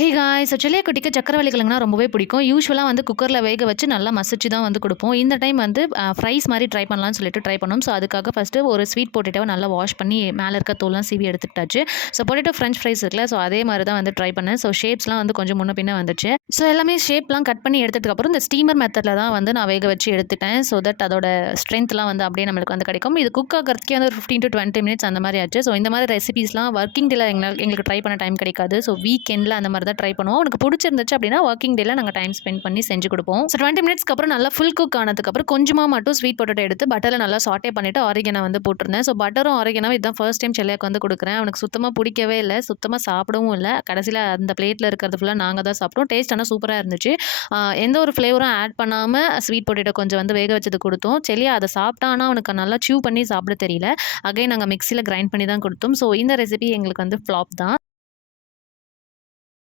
Hey guys! So செல்லியா சக்கரவள்ளி கிழங்குனா ரொம்பவே பிடிக்கும். யூசுவலா குக்கர்ல வேக வச்சு நல்லா மசிச்சு தான் குடுப்போம். இந்த டைம் ஃப்ரைஸ் மாரி ட்ரை பண்ணலான்னு சொல்லிட்டு ட்ரை பண்ணோம். ஸோ அதுக்காக ஃபர்ஸ்ட்டு ஒரு ஸ்வீட் பொட்டேட்டோவ நல்லா வாஷ் பண்ணி மேல இருக்க தோல்லாம் சீவி எடுத்துக்கிட்டாச்சு. ஸோ பொட்டேட்டோ ஃப்ரெஞ்ச் ஃப்ரைஸ் இருக்குல்ல, ஸோ அதே மாரி தான் ட்ரை பண்ணேன். ஸோ ஷேப்ஸ்லாம் கொஞ்சம் முன்ன பின்ன வந்துச்சு. ஸோ எல்லாமே ஷேப்லாம் கட் பண்ணி எடுத்ததுக்கப்புறம் இந்த ஸ்டீமர் மெத்தட்ல தான் நான் வேக வச்சு எடுத்துட்டேன். ஸோ தட் அதோட ஸ்ட்ரென்த்லாம் அப்படியே நம்மளுக்கு கிடைக்கும். இது குக் ஆகுறதுக்கே ஒரு 15 to 20 மினிட்ஸ் அந்த மாரி ஆச்சு. ஸோ இந்த மாரி ரெசிபீஸ்லாம் ஒர்க்கிங் டேல எங்களுக்கு ட்ரை பண்ண டைம் கிடைக்காது. ஸோ வீக்கெண்ட்ல அந்த மாரி தான் ட்ரை பண்ணுவோம். உனக்கு புடிச்சிருந்துச்சு அப்படின்னா வொர்க்கிங் டேல நாங்க டைம் ஸ்பெண்ட் பண்ணி செஞ்சு குடுப்போம். ஸோ 20 மினிட்ஸ்க்கு அப்புறம் நல்லா ஃபுல் குக் ஆனதுக்கப்புறம் கொஞ்சமா மட்டும் ஸ்வீட் பொட்டேட்டோ எடுத்து பட்டர்ல நல்லா சாட்டே பண்ணிட்டு ஆரிகேனோ போட்டிருந்தேன். ஸோ பட்டரும் ஆரிகேனோவும் இதான் ஃபர்ஸ்ட் டைம் செல்லியாக்கு குடுக்குறேன். அவனுக்கு சுத்தமா புடிக்கவே இல்ல. சுத்தமா சாப்பிடவும் இல்ல. கடைசியில அந்த பிளேட்ல இருக்கிறது ஃபுல்லா நாங்க தான் சாப்பிட்டோம். டேஸ்ட் ஆனா சூப்பரா இருந்துச்சு. எந்த ஒரு ஃப்ளேவரும் ஆட் பண்ணாம ஸ்வீட் பொட்டேட்டோ கொஞ்சம் வேக வச்சது குடுத்தோம். செல்லியா அத சாப்பிட்டான். ஆனா அவனுக்கு நல்லா சீவ் பண்ணி சாப்பிட தெரியல. அகைன் நாங்க மிக்ஸியில கிரைண்ட் பண்ணி தான் குடுத்தோம். ஸோ இந்த ரெசிபி எங்களுக்கு ஃப்ளாப் தான்.